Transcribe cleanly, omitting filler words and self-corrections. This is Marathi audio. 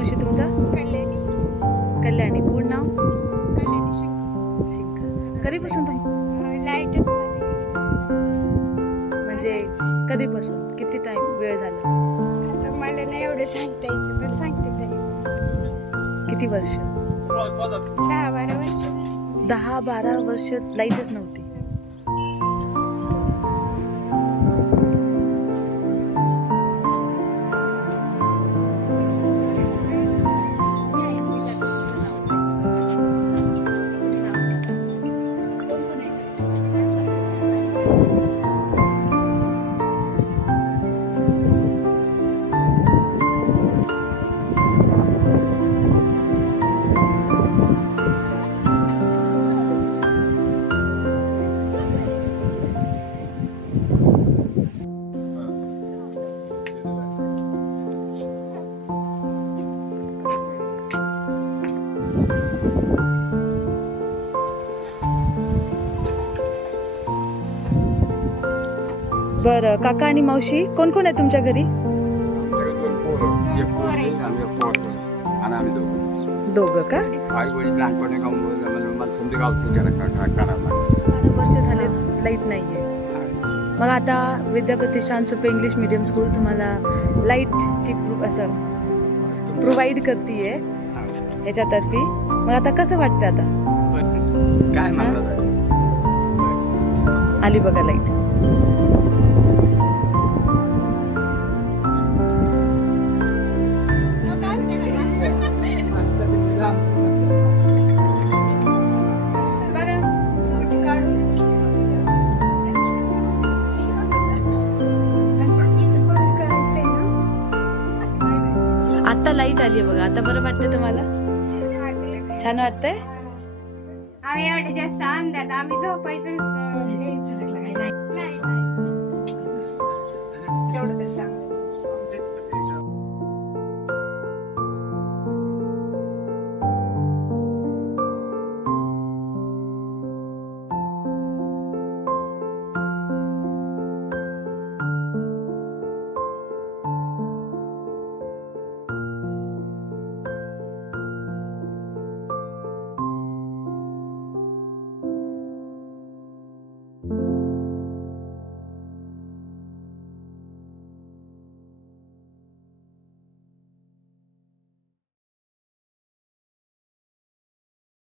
मावशी तुमचा? कल्याणी. कल्याणी. पूर्ण नाव? कल्याणी शिंका. कधीपासून लाईटच म्हणजे कधीपासून किती टाइम वेळ झाला? आता मला नाही एवढं सांगता यायचं पण सांगते तरी किती वर्ष? 10-12 वर्ष. 10-12 वर्ष लाईटच नव्हती. बरं, काका आणि मावशी कोण कोण आहे तुमच्या घरी? दोघं का? 12 वर्ष झाले लाईट नाहीये. मग आता विद्यापती शांतसुपे इंग्लिश मीडियम स्कूल तुम्हाला लाईटची असं प्रोव्हाइड करतीये ह्याच्यातर्फे. मग आता कसं वाटतं? आता काय आली बघा लाईट. आता लाईट आली बघा. आता बरं वाटतं तुम्हाला? छान वाटतंय? आम्ही एवढे जास्त अंदाज आम्ही झोपायचं